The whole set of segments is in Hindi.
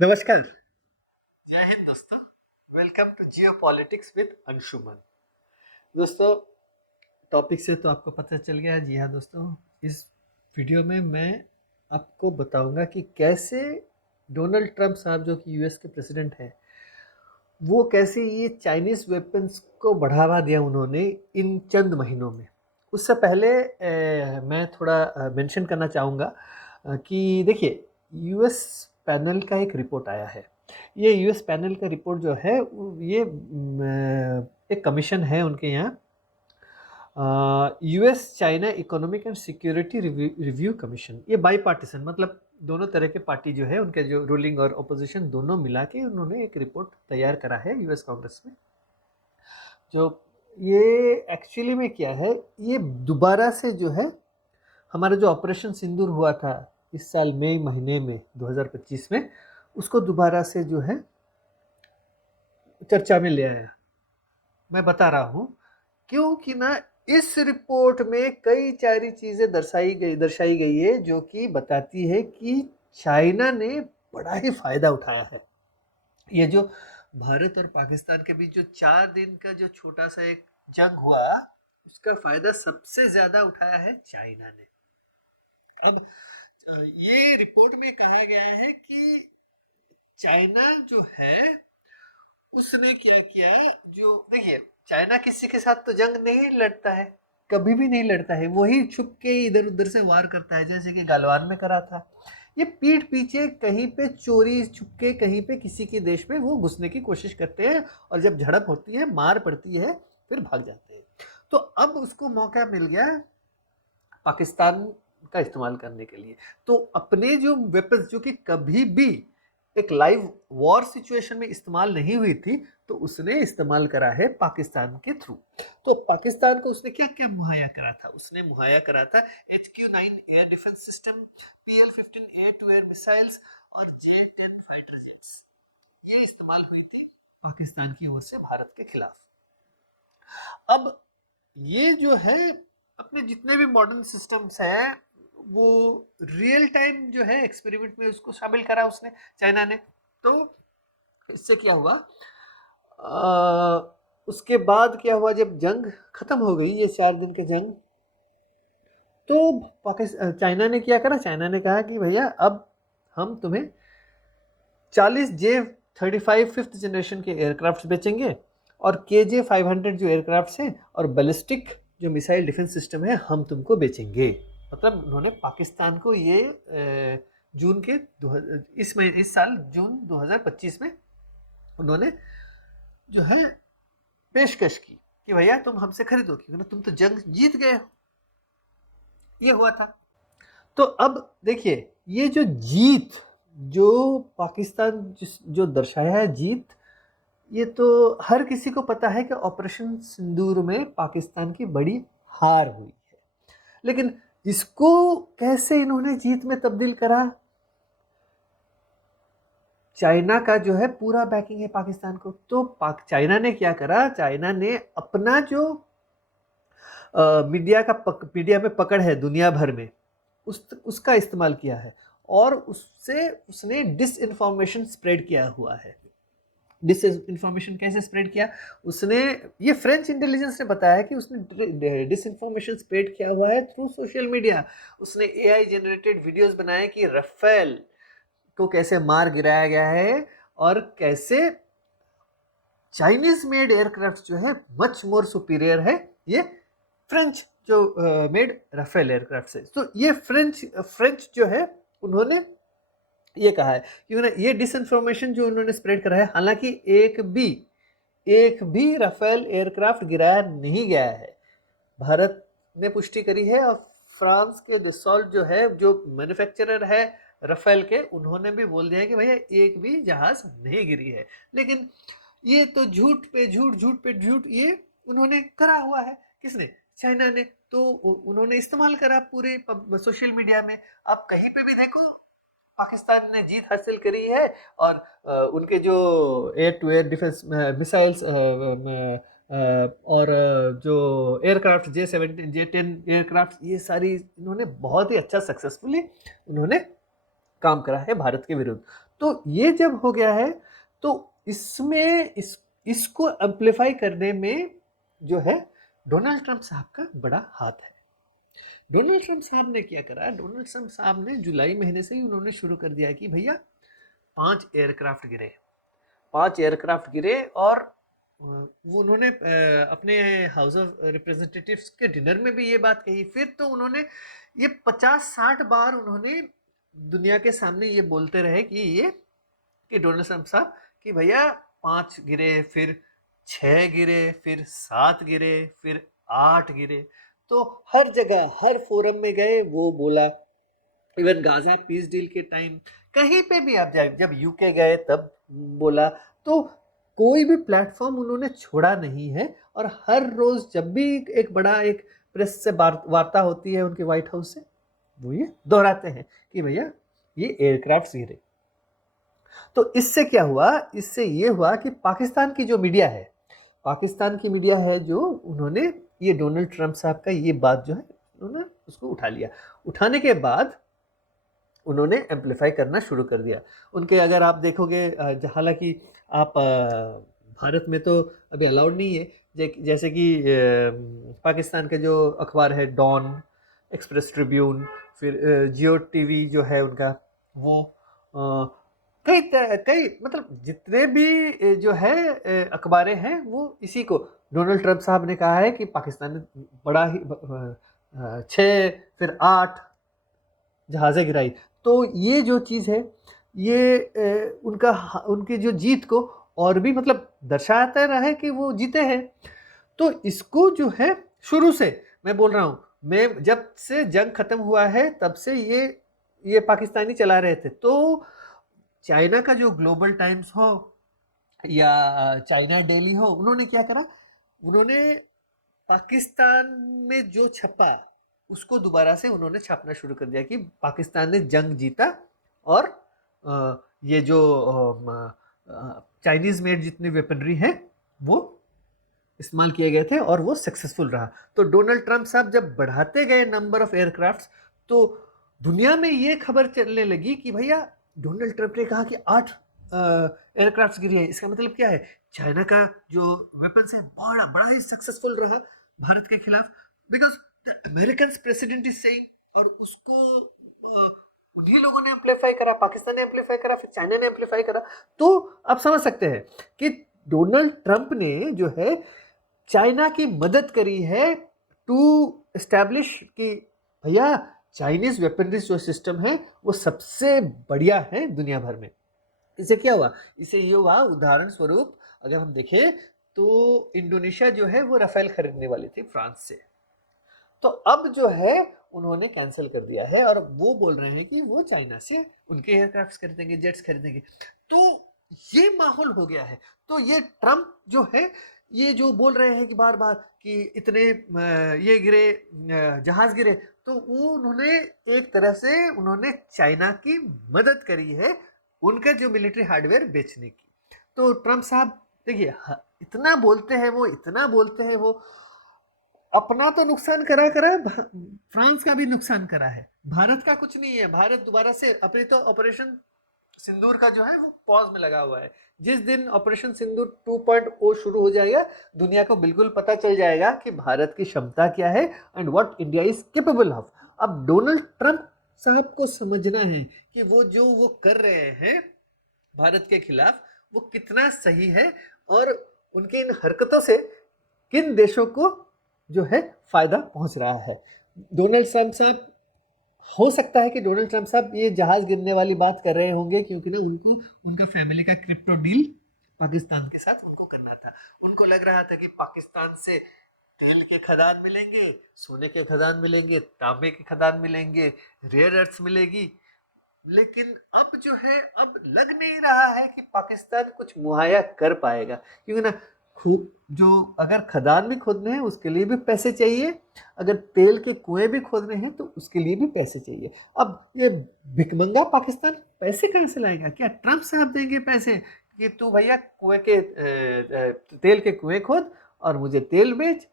नमस्कार। जय हिंद दोस्तों। Welcome to geopolitics with Anshuman. दोस्तों, टॉपिक से तो आपको पता चल गया। जी हाँ दोस्तों, इस वीडियो में मैं आपको बताऊंगा कि कैसे डोनाल्ड ट्रंप साहब, जो कि यूएस के प्रेसिडेंट हैं, वो कैसे ये चाइनीज वेपन्स को बढ़ावा दिया उन्होंने इन चंद महीनों में। उससे पहले मैं थोड़ा मेंशन करना चाहूँगा कि देखिए, यूएस पैनल का एक रिपोर्ट आया है। ये यूएस पैनल का रिपोर्ट जो है ये एक कमीशन है उनके यहाँ, US China economic and security review commission. ये बाई पार्टीसन, मतलब दोनों तरह के पार्टी जो है उनके, जो रूलिंग और अपोजिशन दोनों मिला के उन्होंने एक रिपोर्ट तैयार करा है यूएस कांग्रेस में। जो ये एक्चुअली में क्या है, ये दोबारा से जो है हमारा जो ऑपरेशन सिंदूर हुआ था इस साल मई महीने में 2025 में, उसको दोबारा से जो है चर्चा में ले आया। मैं बता रहा हूँ क्योंकि ना इस रिपोर्ट में कई सारी चीजें दर्शाई गई है जो कि बताती है कि चाइना ने बड़ा ही फायदा उठाया है। ये जो भारत और पाकिस्तान के बीच जो 4 दिन का जो छोटा सा एक जंग हुआ, उसका फायदा सबसे ज्यादा उठाया है चाइना ने। अब ये रिपोर्ट में कहा गया है कि चाइना जो है उसने क्या किया। जो देखिए, चाइना किसी के साथ तो जंग नहीं लड़ता है, कभी भी नहीं लड़ता है। वही छुप के इधर उधर से वार करता है, जैसे कि गलवान में करा था। ये पीठ पीछे कहीं पे चोरी छुप के कहीं पे किसी के देश में वो घुसने की कोशिश करते हैं, और जब झड़प होती है, मार पड़ती है, फिर भाग जाते हैं। तो अब उसको मौका मिल गया पाकिस्तान का इस्तेमाल करने के लिए। तो अपने जो वेपन्स, जो कि कभी भी एक लाइव वॉर सिचुएशन में इस्तेमाल नहीं हुई थी, तो उसने इस्तेमाल करा है पाकिस्तान के थ्रू। तो पाकिस्तान को उसने क्या क्या मुहैया करा था? उसने मुहैया करा था HQ-9 air defence system, PL-15 air to air missiles और J-10 फाइटर जेट्स। ये इस्तेमाल हुई थी पाकिस्तान की ओर से भारत के खिलाफ। अब ये जो है, अपने जितने भी मॉडर्न सिस्टम्स हैं, वो रियल टाइम जो है एक्सपेरिमेंट में उसको शामिल करा उसने, चाइना ने। तो इससे क्या हुआ, उसके बाद क्या हुआ, जब जंग खत्म हो गई, ये 4 दिन के जंग, तो पाकिस्तान, चाइना ने क्या करा, चाइना ने कहा कि भैया अब हम तुम्हें 40J-35 फिफ्थ जनरेशन के एयरक्राफ्ट बेचेंगे, और KJ-500 जो एयरक्राफ्ट हैं और बैलिस्टिक जो मिसाइल डिफेंस सिस्टम है, हम तुमको बेचेंगे। मतलब उन्होंने पाकिस्तान को ये जून के इस साल जून 2025 में उन्होंने जो है पेशकश की कि भैया तुम हमसे खरीदो, क्योंकि तुम तो जंग जीत गए हो। ये हुआ था। तो अब देखिए, ये जो जीत, जो पाकिस्तान जो दर्शाया है जीत, ये तो हर किसी को पता है कि ऑपरेशन सिंदूर में पाकिस्तान की बड़ी हार हुई है। लेकिन इसको कैसे इन्होंने जीत में तब्दील करा? चाइना का जो है पूरा बैकिंग है पाकिस्तान को। तो चाइना ने क्या करा, चाइना ने अपना जो मीडिया में पकड़ है दुनिया भर में, उसका इस्तेमाल किया है, और उससे उसने डिस स्प्रेड किया हुआ है। डिस कैसे स्प्रेड किया उसने? ये फ्रेंच इंटेलिजेंस ने बताया कि उसने डिस स्प्रेड किया हुआ है थ्रू सोशल मीडिया। उसने AI जनरेटेड वीडियोस बनाए कि राफेल को कैसे मार गिराया गया है, और कैसे चाइनीज मेड एयरक्राफ्ट जो है मच मोर सुपीरियर है ये फ्रेंच जो मेड राफेल एयरक्राफ्ट से। तो ये फ्रेंच जो है, उन्होंने ये कहा है कि उन्होंने ये डिसइंफॉर्मेशन जो उन्होंने स्प्रेड करा है, हालांकि एक भी राफेल एयरक्राफ्ट गिराया नहीं गया है, भारत ने पुष्टि करी है। और फ्रांस के डसॉल्ट जो है, जो मैन्युफैक्चरर है राफेल के, उन्होंने भी बोल दिया है कि भैया एक भी जहाज नहीं गिरी है। लेकिन ये तो झूठ पे झूठ, झूठ पे झूठ, ये उन्होंने करा हुआ है। किसने? चाइना ने। तो उन्होंने इस्तेमाल करा पूरे सोशल मीडिया में। आप कहीं पे भी देखो, पाकिस्तान ने जीत हासिल करी है, और उनके जो air to air defence missiles और जो एयरक्राफ्ट J-17 एयरक्राफ्ट, ये सारी इन्होंने बहुत ही अच्छा सक्सेसफुली उन्होंने काम करा है भारत के विरुद्ध। तो ये जब हो गया है तो इसमें इसको एम्पलीफाई करने में जो है डोनाल्ड ट्रंप साहब का बड़ा हाथ है। डोनाल्ड ट्रंप साहब ने क्या करा, डोनाल्ड ट्रंप साहब ने जुलाई महीने से ही उन्होंने शुरू कर दिया कि भैया 5 एयरक्राफ्ट गिरे और वो उन्होंने अपने हाउस ऑफ रिप्रेजेंटेटिव्स के डिनर में भी ये बात कही। फिर तो उन्होंने ये 50-60 बार उन्होंने दुनिया के सामने ये बोलते रहे कि डोनाल्ड ट्रंप साहब कि भैया 5 गिरे, फिर 6 गिरे, फिर 7 गिरे, फिर 8 गिरे। तो हर जगह हर फोरम में गए वो बोला, इवन गाजा पीस डील के टाइम कहीं पे भी आप जाए, जब यूके गए तब बोला। तो कोई भी प्लेटफॉर्म उन्होंने छोड़ा नहीं है और हर रोज जब भी एक बड़ा एक प्रेस से वार्ता होती है उनके व्हाइट हाउस से, वो ये दोहराते हैं कि भैया ये एयरक्राफ्ट गिरे। तो इससे क्या हुआ, इससे ये हुआ कि पाकिस्तान की मीडिया है जो उन्होंने ये डोनाल्ड ट्रंप साहब का ये बात जो है उन्होंने उसको उठा लिया। उठाने के बाद उन्होंने एम्पलीफाई करना शुरू कर दिया उनके। अगर आप देखोगे, हालांकि आप भारत में तो अभी अलाउड नहीं है, जैसे कि पाकिस्तान के जो अखबार है डॉन, एक्सप्रेस ट्रिब्यून, फिर जियो टीवी जो है उनका, वो कई मतलब जितने भी जो है अखबारें हैं वो इसी को, डोनाल्ड ट्रंप साहब ने कहा है कि पाकिस्तान ने बड़ा ही 6 फिर 8 जहाज़ें गिराई। तो ये जो चीज़ है ये उनकी जो जीत को और भी मतलब दर्शाता रहा है कि वो जीते हैं। तो इसको जो है शुरू से मैं बोल रहा हूँ, मैं जब से जंग खत्म हुआ है तब से ये पाकिस्तानी चला रहे थे। तो चाइना का जो ग्लोबल टाइम्स हो या चाइना डेली हो, उन्होंने क्या करा, उन्होंने पाकिस्तान में जो छपा उसको दोबारा से उन्होंने छापना शुरू कर दिया कि पाकिस्तान ने जंग जीता और ये जो चाइनीज मेड जितनी वेपनरी है वो इस्तेमाल किए गए थे और वो सक्सेसफुल रहा। तो डोनाल्ड ट्रंप साहब जब बढ़ाते गए नंबर ऑफ एयरक्राफ्ट, तो दुनिया में ये खबर चलने लगी कि भैया डोनाल्ड ट्रंप ने कहा कि 8 एयरक्राफ्ट गिरी है, इसका मतलब क्या है, चाइना का जो वेपन्स है बड़ा ही सक्सेसफुल रहा भारत के खिलाफ, because the American president is saying. और उसको उन्हीं लोगों ने एम्पलीफाई करा, पाकिस्तान ने एम्पलीफाई करा, फिर चाइना ने एम्पलीफाई करा। तो आप समझ सकते हैं कि डोनाल्ड ट्रंप ने जो है चाइना की मदद करी है टू एस्टैब्लिश कि भैया चाइनीज वेपनरी जो सिस्टम है वो सबसे बढ़िया है दुनिया भर में। इससे क्या हुआ, इससे ये हुआ, उदाहरण स्वरूप अगर हम देखें तो इंडोनेशिया जो है वो राफेल खरीदने वाली थी फ्रांस से, तो अब जो है उन्होंने कैंसिल कर दिया है और वो बोल रहे हैं कि वो चाइना से उनके एयरक्राफ्ट खरीदेंगे, जेट्स खरीदेंगे। तो ये माहौल हो गया है। तो ये ट्रंप जो है ये जो बोल रहे हैं कि बार बार कि इतने ये गिरे, जहाज गिरे, तो वो उन्होंने एक तरह से उन्होंने चाइना की मदद करी है उनका जो मिलिट्री हार्डवेयर बेचने की। तो ट्रंप साहब देखिए इतना बोलते हैं वो अपना तो नुकसान करा फ्रांस का भी नुकसान करा है, भारत का कुछ नहीं है। भारत दोबारा से अपने तो ऑपरेशन सिंदूर का जो है वो पॉज में लगा हुआ है। जिस दिन ऑपरेशन सिंदूर 2.0 शुरू हो जाएगा दुनिया को बिल्कुल पता चल जाएगा कि भारत की क्षमता क्या है and what India is capable of. अब डोनाल्ड ट्रंप साहब को समझना है कि वो कर रहे हैं भारत के खिलाफ वो कितना सही है और उनके इन हरकतों से किन देशों को जो है फायदा पहुंच रहा है। डोनाल्ड ट्रंप साहब, हो सकता है कि डोनाल्ड ट्रंप साहब ये जहाज गिरने वाली बात कर रहे होंगे क्योंकि ना उनको उनका फैमिली का क्रिप्टो डील पाकिस्तान के साथ उनको करना था। उनको लग रहा था कि पाकिस्तान से तेल के खदान मिलेंगे, सोने के खदान मिलेंगे, तांबे के खदान मिलेंगे, रेयर अर्थ्स मिलेगी। लेकिन अब जो है अब लग नहीं रहा है कि पाकिस्तान कुछ मुहैया कर पाएगा, क्योंकि ना खूब जो अगर खदान भी खोदने हैं उसके लिए भी पैसे चाहिए, अगर तेल के कुएं भी खोदने हैं तो उसके लिए भी पैसे चाहिए। अब ये भिखमंगा पाकिस्तान पैसे कहाँ से लाएगा? क्या ट्रंप साहब देंगे पैसे कि तू भैया कुएं के तेल के कुएं खोद और मुझे तेल बेच,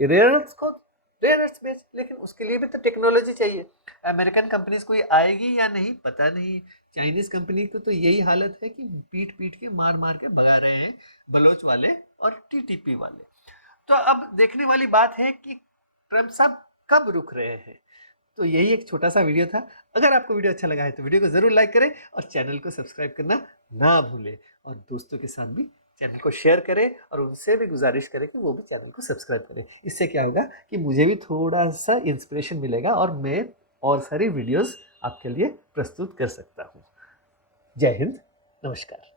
रेयर अर्थ खोद? रेयर अर्थ बेच, लेकिन उसके लिए भी तो टेक्नोलॉजी चाहिए। अमेरिकन कंपनीज कोई आएगी या नहीं पता नहीं। चाइनीज कंपनी को तो यही हालत है कि पीट पीट के मार मार के भगा रहे हैं बलोच वाले और टीटीपी वाले। तो अब देखने वाली बात है कि ट्रम्प साहब कब रुक रहे हैं। तो यही एक छोटा सा वीडियो था। अगर आपको वीडियो अच्छा लगा है तो वीडियो को जरूर लाइक करें और चैनल को सब्सक्राइब करना ना भूलें, और दोस्तों के साथ भी चैनल को शेयर करें और उनसे भी गुजारिश करें कि वो भी चैनल को सब्सक्राइब करें। इससे क्या होगा कि मुझे भी थोड़ा सा इंस्पिरेशन मिलेगा और मैं और सारी वीडियोस आपके लिए प्रस्तुत कर सकता हूँ। जय हिंद, नमस्कार।